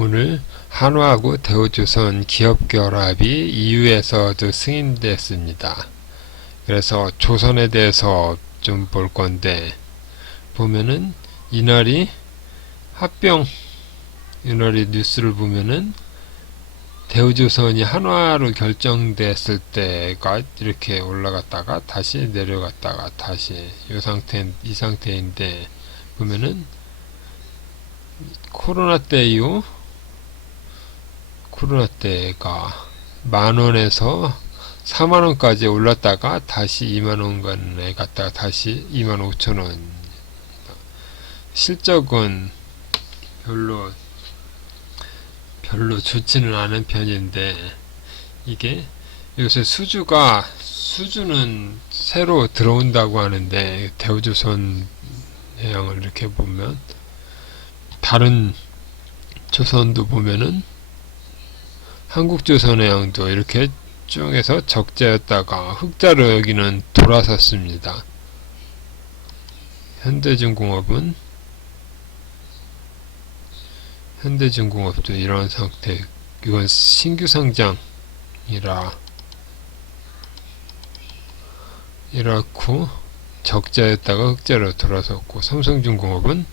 오늘 한화하고 대우조선 기업결합이 EU에서도 승인됐습니다. 그래서 조선에 대해서 좀 볼 건데, 보면은 이날이 뉴스를 보면은 대우조선이 한화로 결정됐을 때가 이렇게 올라갔다가 다시 내려갔다가 다시 이 상태인데, 보면은 코로나 때가 10,000원에서 40,000원까지 올랐다가 다시 20,000원에 갔다가 다시 25,000원. 실적은 별로 좋지는 않은 편인데, 이게 요새 수주는 새로 들어온다고 하는데, 대우조선 해양을 이렇게 보면 다른 조선도 보면은 한국조선해양도 이렇게 쭉 해서 적자였다가 흑자로 여기는 돌아섰습니다. 현대중공업도 이런 상태. 이건 신규 상장이라 이렇고 적자였다가 흑자로 돌아섰고, 삼성중공업은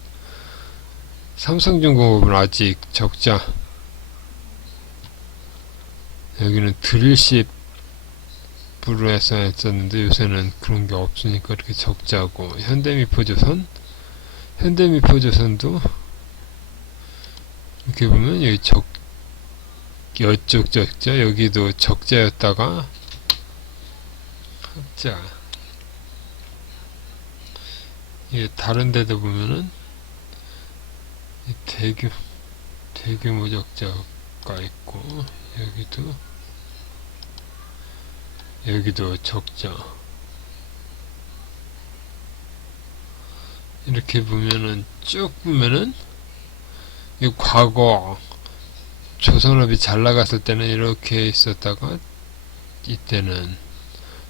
아직 적자. 여기는 드릴십으로 해서 했었는데 요새는 그런 게 없으니까 이렇게 적자고, 현대미포조선도 이렇게 보면 여쪽 적자, 여기도 적자였다가 흑자. 이게 다른 데도 보면은 대규모 적자가 있고, 여기도 적자. 이렇게 쭉 보면은 이 과거 조선업이 잘 나갔을 때는 이렇게 있었다가 이때는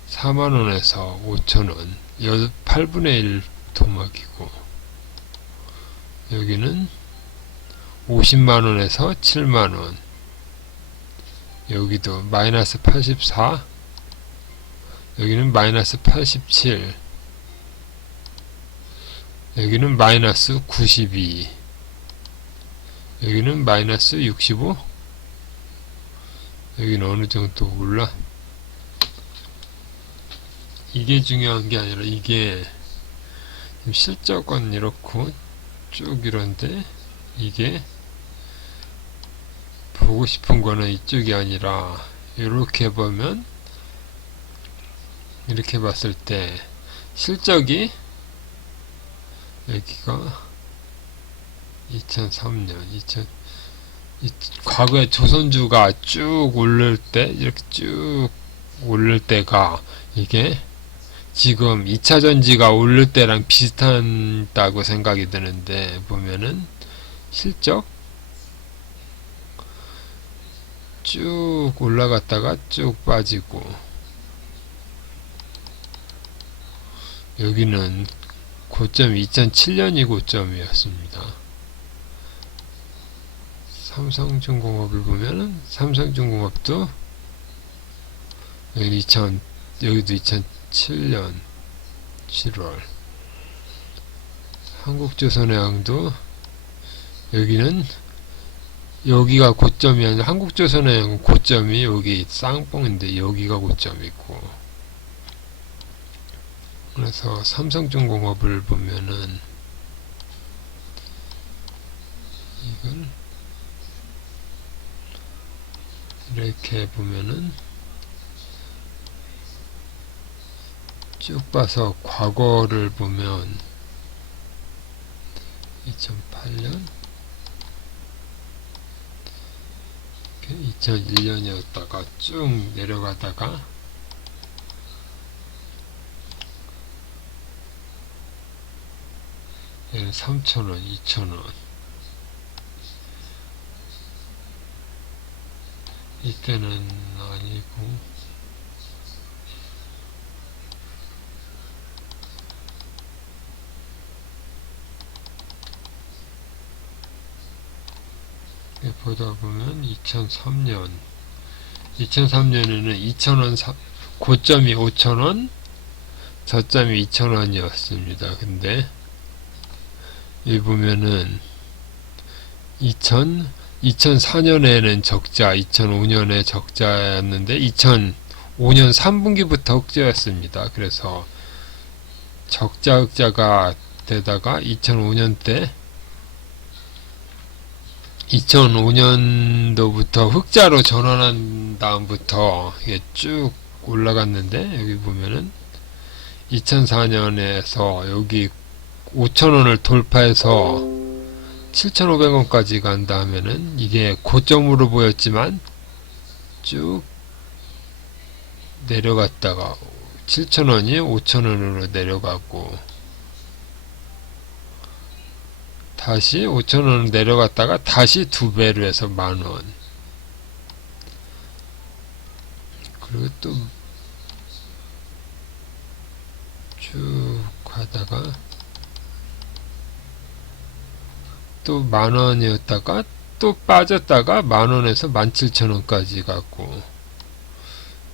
40,000원에서 5,000원, 8분의 1 토막이고, 여기는 500,000원에서 70,000원, 여기도 마이너스 84, 여기는 마이너스 87, 여기는 마이너스 92, 여기는 마이너스 65, 여기는 어느 정도 올라. 이게 중요한 게 아니라, 이게 실적은 이렇고 쭉 이런데, 이게 보고 싶은 거는 이쪽이 아니라, 이렇게 보면, 이렇게 봤을 때 실적이 여기가 2003년 과거에 조선주가 쭉 오를 때, 이렇게 쭉 오를 때가 이게 지금 2차 전지가 오를 때랑 비슷하다고 생각이 드는데, 보면은 실적 쭉 올라갔다가 쭉 빠지고, 여기는 고점이 2007년이 고점이었습니다. 삼성중공업을 보면은 삼성중공업도 여기도 2007년 7월, 한국조선해양도 여기가 고점이 아니라, 한국조선해양은 고점이 여기 쌍봉인데 여기가 고점이고, 그래서 삼성중공업을 보면은 이걸 이렇게 보면은 쭉 봐서 과거를 보면 2008년 2001년이었다가 쭉 내려가다가 3,000원, 2,000원, 이때는 아니고, 보다 보면 2003년에는 2,000원 고점이 5,000원, 저점이 2,000원이었습니다. 근데 여기 보면은 2004년에는 적자, 2005년에 적자였는데 2005년 3분기부터 흑자였습니다. 그래서 적자 흑자가 되다가 2005년도부터 흑자로 전환한 다음부터 이게 쭉 올라갔는데, 여기 보면은 2004년에서 여기 5,000원을 돌파해서 7,500원까지 간다 하면은 이게 고점으로 보였지만 쭉 내려갔다가 7,000원이 5,000원으로 내려가고, 다시 5,000원 내려갔다가 다시 2배로 해서 10,000원, 그리고 또 쭉 가다가 또 10,000원이었다가 또 빠졌다가 10,000원에서 17,000원까지 갔고,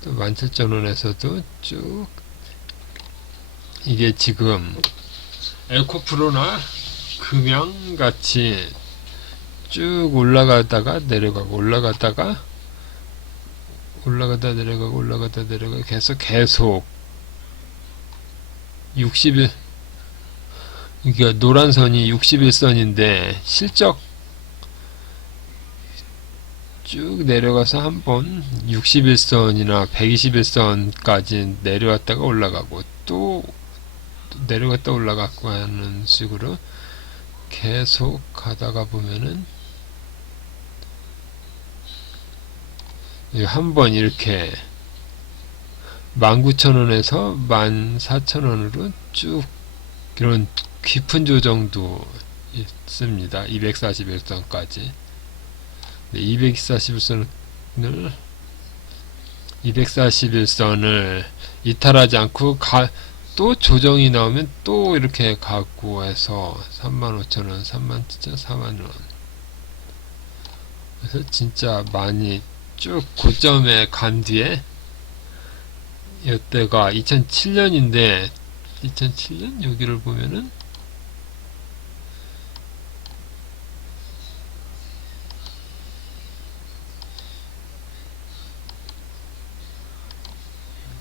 또 17,000원에서도 쭉, 이게 지금 에코프로나 금양같이 쭉 올라가다가 내려가고 올라가다 내려가고 계속 60일, 이게 노란선이 61선인데 실적 쭉 내려가서 한번 61선이나 121선까지 내려왔다가 올라가고 또 내려갔다 올라갔고 하는 식으로 계속 가다가 보면은 한번 이렇게 19,000원에서 14,000원으로 쭉 이런 깊은 조정도 있습니다. 241선까지. 241선을 이탈하지 않고 또 조정이 나오면 또 이렇게 가고 해서 35,000원, 37,000원, 40,000원. 그래서 진짜 많이 쭉 고점에 간 뒤에, 이때가 2007년인데 2007년 여기를 보면은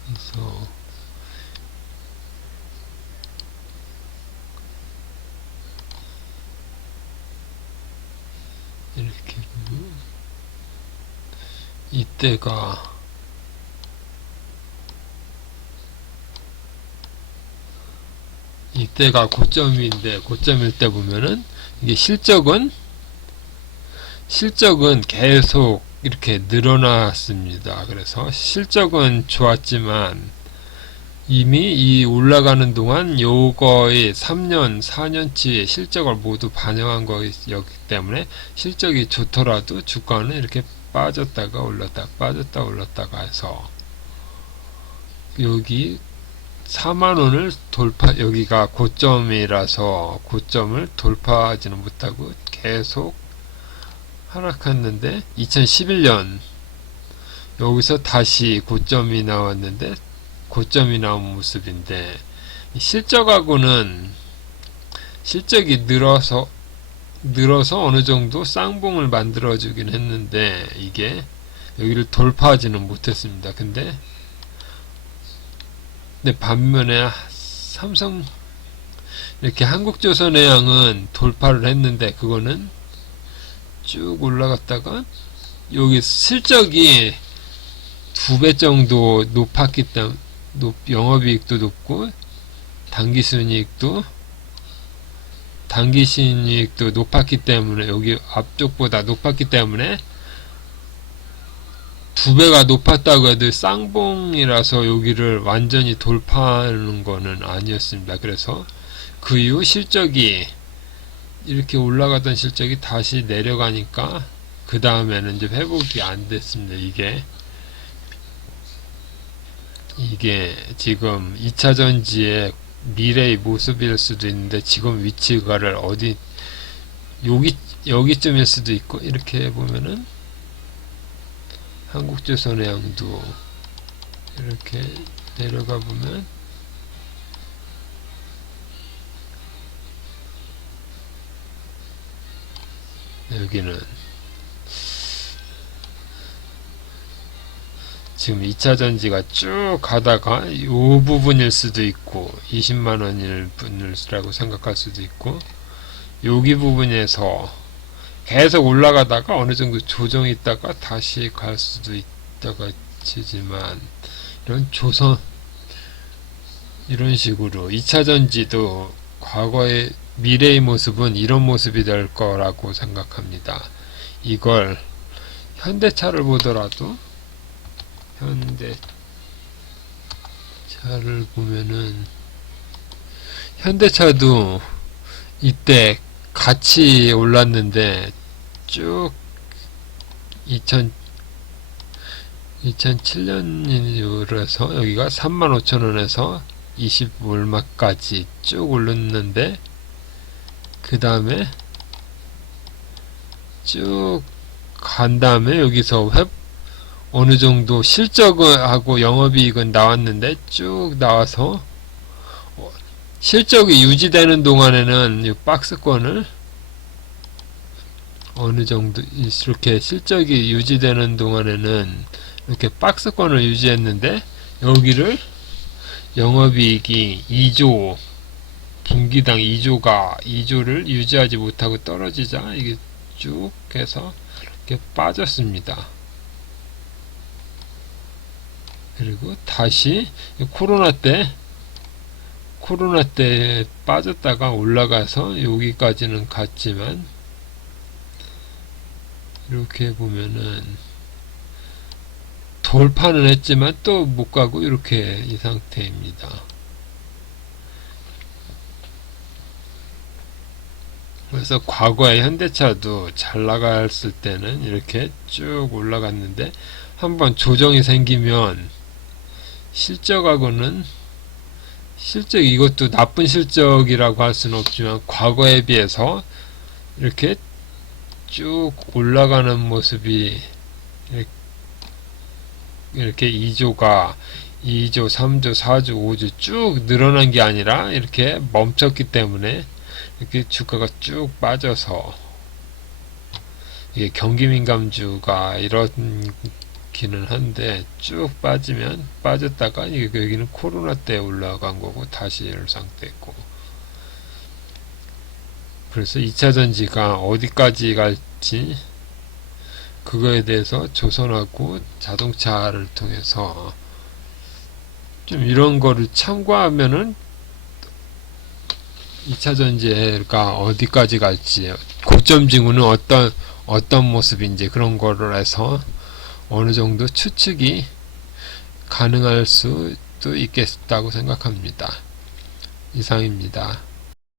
그래서 이렇게 보면 이때가 고점인데, 고점일 때 보면은 이게 실적은 계속 이렇게 늘어났습니다. 그래서 실적은 좋았지만 이미 이 올라가는 동안 요거의 3년, 4년치 실적을 모두 반영한 거였기 때문에 실적이 좋더라도 주가는 이렇게 빠졌다가 올랐다가 해서 여기 4만원을 여기가 고점이라서 고점을 돌파하지는 못하고 계속 하락했는데, 2011년 여기서 다시 고점이 나왔는데, 고점이 나온 모습인데, 실적이 늘어서 어느 정도 쌍봉을 만들어 주긴 했는데 이게 여기를 돌파하지는 못했습니다. 근데 반면에 삼성, 이렇게 한국조선해양은 돌파를 했는데 그거는 쭉 올라갔다가 여기 실적이 2배 정도 높았기 때문에 영업이익도 높고 당기순이익도 높았기 때문에, 여기 앞쪽보다 높았기 때문에 2배가 높았다고 해도 쌍봉이라서 여기를 완전히 돌파하는 거는 아니었습니다. 그래서 그 이후 실적이 이렇게 올라가던 실적이 다시 내려가니까 그 다음에는 이제 회복이 안 됐습니다. 이게 지금 2차전지의 미래의 모습일 수도 있는데, 지금 위치가를 여기 여기쯤일 수도 있고, 이렇게 보면은 한국조선의 양도 이렇게 내려가 보면 여기는 지금 2차 전지가 쭉 가다가 이 부분일 수도 있고 20만원일 분이라고 생각할 수도 있고, 여기 부분에서 계속 올라가다가 어느 정도 조정이 있다가 다시 갈 수도 있다가 치지만, 이런 조선 이런 식으로 2차 전지도 과거의 미래의 모습은 이런 모습이 될 거라고 생각합니다. 이걸 현대차를 보더라도 현대차를 보면은 현대차도 이때 같이 올랐는데 쭉 2007년이라서 여기가 35,000원에서 20 얼마까지 쭉 올랐는데, 그 다음에 쭉 간 다음에 여기서 어느 정도 실적하고 영업이익은 나왔는데 쭉 나와서 실적이 유지되는 동안에는 이 박스권을 어느 정도 이렇게 실적이 유지되는 동안에는 이렇게 박스권을 유지했는데, 여기를 영업이익이 2조 분기당 2조를 유지하지 못하고 떨어지자 이게 쭉 해서 이렇게 빠졌습니다. 그리고 다시 코로나 때 빠졌다가 올라가서 여기까지는 갔지만, 이렇게 보면은 돌파는 했지만 또 못 가고 이렇게 이 상태입니다. 그래서 과거에 현대차도 잘 나갔을 때는 이렇게 쭉 올라갔는데, 한번 조정이 생기면 실적하고는 이것도 나쁜 실적이라고 할 수는 없지만 과거에 비해서 이렇게 쭉 올라가는 모습이 이렇게 2조, 3조, 4조, 5조 쭉 늘어난 게 아니라 이렇게 멈췄기 때문에 이렇게 주가가 쭉 빠져서, 이게 경기민감주가 이렇기는 한데 쭉 빠지면 빠졌다가 이게 여기는 코로나 때 올라간 거고 다시 이런 상태고, 그래서 2차 전지가 어디까지 갈지 그거에 대해서 조선하고 자동차를 통해서 좀 이런 거를 참고하면은 2차 전지가 어디까지 갈지, 고점 징후는 어떤 모습인지 그런 거를 해서 어느 정도 추측이 가능할 수도 있겠다고 생각합니다. 이상입니다.